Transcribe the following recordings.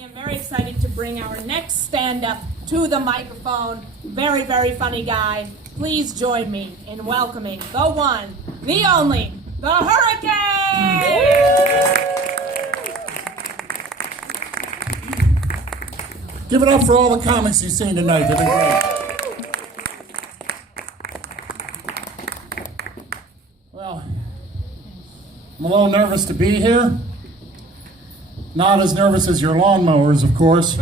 am very excited to bring our next stand-up to the microphone. Very, very funny guy. Please join me in welcoming the one, the only, the Herricane! Give it up for all the comics you've seen tonight. They've been great. Well, I'm a little nervous to be here. Not as nervous as your lawnmowers, of course.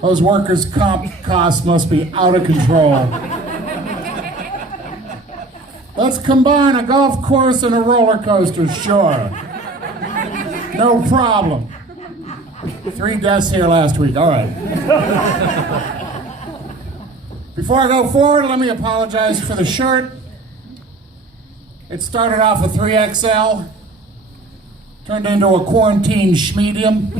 Those workers' comp costs must be out of control. Let's combine a golf course and a roller coaster, sure. No problem. 3 deaths here last week, all right. Before I go forward, let me apologize for the shirt. It started off a 3XL, turned into a quarantine schmedium.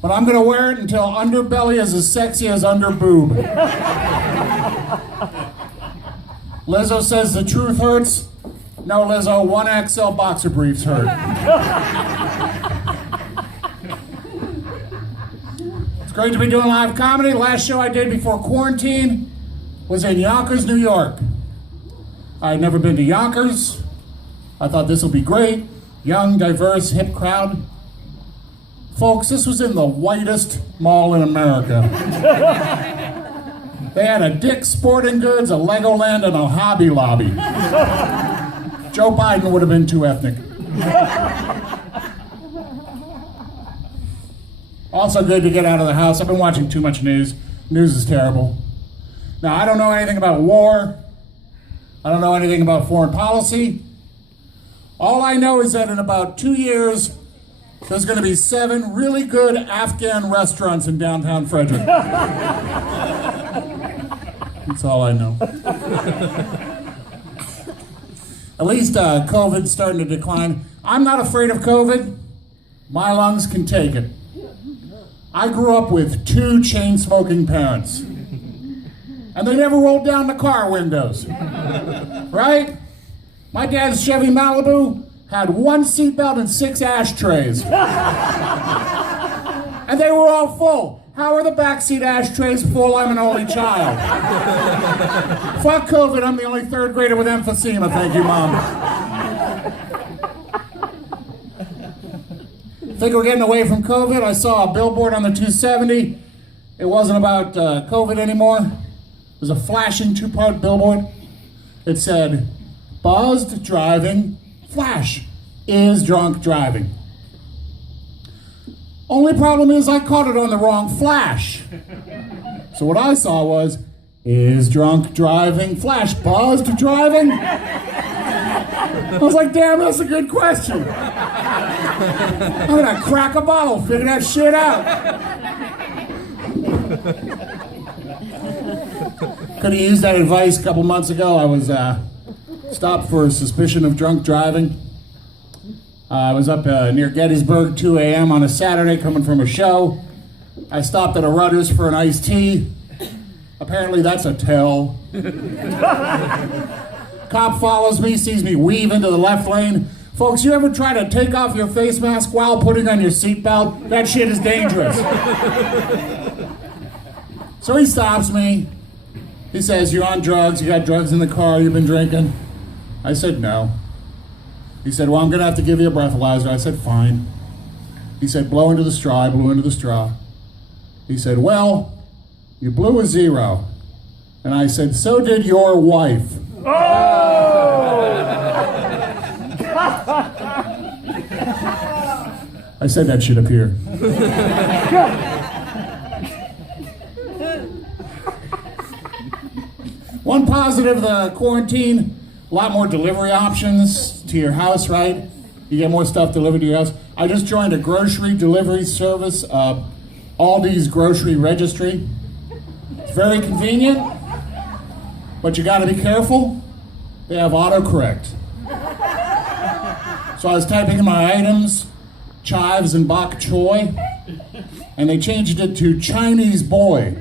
But I'm gonna wear it until underbelly is as sexy as underboob. Lizzo says the truth hurts. No, Lizzo, 1XL boxer briefs hurt. It's great to be doing live comedy. Last show I did before quarantine was in Yonkers, New York. I had never been to Yonkers. I thought this will be great. Young, diverse, hip crowd. Folks, this was in the whitest mall in America. They had a Dick's Sporting Goods, a Legoland, and a Hobby Lobby. Joe Biden would have been too ethnic. Also good to get out of the house. I've been watching too much news. News is terrible. Now, I don't know anything about war. I don't know anything about foreign policy. All I know is that in about 2 years, there's going to be 7 really good Afghan restaurants in downtown Frederick. That's all I know. At least COVID's starting to decline. I'm not afraid of COVID. My lungs can take it. I grew up with 2 chain-smoking parents. And they never rolled down the car windows. Right? My dad's Chevy Malibu had 1 seatbelt and 6 ashtrays. And they were all full. How are the backseat ashtrays full? I'm an only child. Fuck COVID, I'm the only 3rd grader with emphysema. Thank you, Mom. Think we're getting away from COVID? I saw a billboard on the 270. It wasn't about COVID anymore. It was a flashing 2-part billboard. It said, buzzed driving, flash, is drunk driving. Only problem is I caught it on the wrong flash. So what I saw was, is drunk driving, flash, buzzed driving? I was like, damn, that's a good question. I'm gonna crack a bottle, figure that shit out. Could have used that advice a couple months ago. I was stopped for suspicion of drunk driving. I was up near Gettysburg, 2 a.m. on a Saturday, coming from a show. I stopped at a Rutter's for an iced tea. Apparently that's a tell. Cop follows me, sees me weave into the left lane. Folks, you ever try to take off your face mask while putting on your seatbelt? That shit is dangerous. So he stops me. He says, you're on drugs, you got drugs in the car, you've been drinking. I said, no. He said, well, I'm gonna have to give you a breathalyzer. I said, fine. He said, blow into the straw. I blew into the straw. He said, well, you blew a 0. And I said, so did your wife. Oh! I said that shit up here. One positive, the quarantine, a lot more delivery options to your house, right? You get more stuff delivered to your house. I just joined a grocery delivery service, Aldi's grocery registry. It's very convenient, but you gotta be careful. They have autocorrect. So I was typing in my items, chives and bok choy, and they changed it to Chinese boy.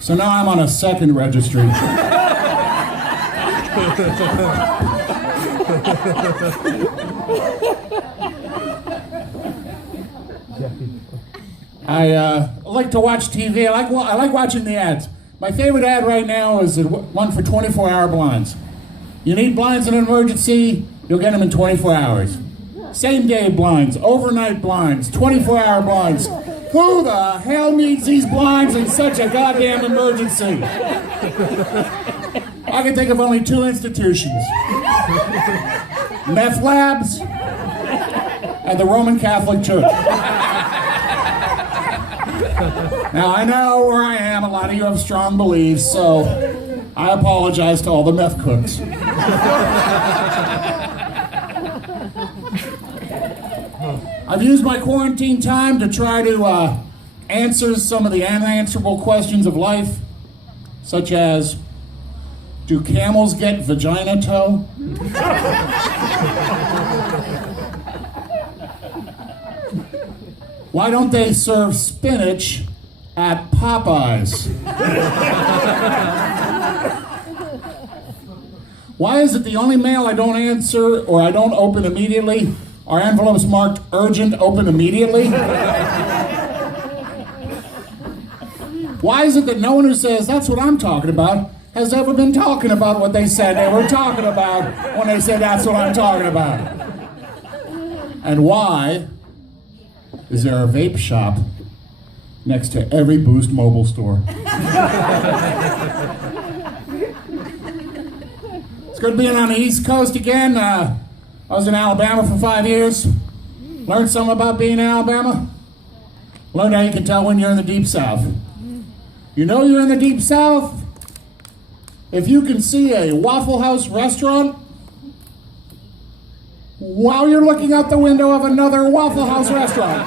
So now I'm on a second registry. I like to watch TV. I like watching the ads. My favorite ad right now is the one for 24-hour blinds. You need blinds in an emergency, you'll get them in 24 hours. Same-day blinds, overnight blinds, 24-hour blinds. Who the hell needs these blinds in such a goddamn emergency? I can think of only two institutions. Meth labs and the Roman Catholic Church. Now, I know where I am. A lot of you have strong beliefs, so I apologize to all the meth cooks. I've used my quarantine time to try to answer some of the unanswerable questions of life, such as, do camels get vagina toe? Why don't they serve spinach at Popeyes? Why is it the only mail I don't answer or I don't open immediately are envelopes marked urgent, open immediately? Why is it that no one who says, that's what I'm talking about, has ever been talking about what they said they were talking about when they said, that's what I'm talking about? And why is there a vape shop next to every Boost mobile store? It's good being on the East Coast again. I was in Alabama for 5 years. Learned something about being in Alabama. Learned how you can tell when you're in the Deep South. You know you're in the Deep South if you can see a Waffle House restaurant while you're looking out the window of another Waffle House restaurant.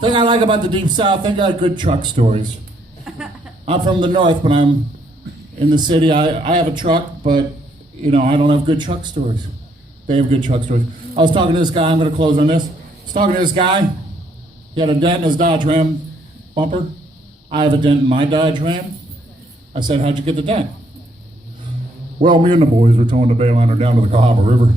The thing I like about the Deep South, they got good truck stories. I'm from the North, but I'm in the city. I have a truck, but I don't have good truck stories. They have good truck stories. I was talking to this guy, I'm going to close on this. I was talking to this guy. He had a dent in his Dodge Ram bumper. I have a dent in my Dodge Ram. I said, how'd you get the dent? Well, me and the boys were towing the Bayliner down to the Cahaba River.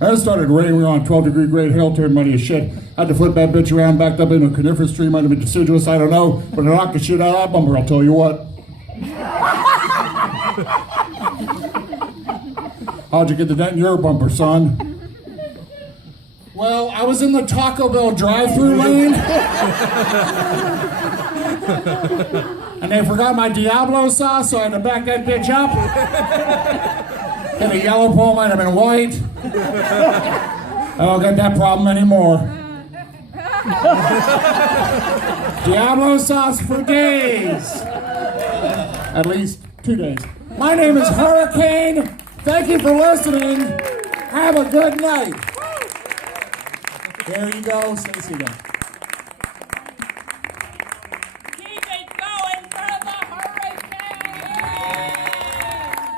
And it started raining. We were on a 12-degree grade hill, turned muddy as shit. Had to flip that bitch around, backed up into a coniferous tree, might have been deciduous, I don't know. But it knocked the shit out of that bumper, I'll tell you what. How'd you get the dent in your bumper, son? Well, I was in the Taco Bell drive-thru lane. And they forgot my Diablo sauce, so I had to back that bitch up. Hit a yellow pole, might have been white. I don't get that problem anymore. Diablo sauce for days. At least 2 days. My name is Herricane. Thank you for listening. Have a good night. There you go, Stacey.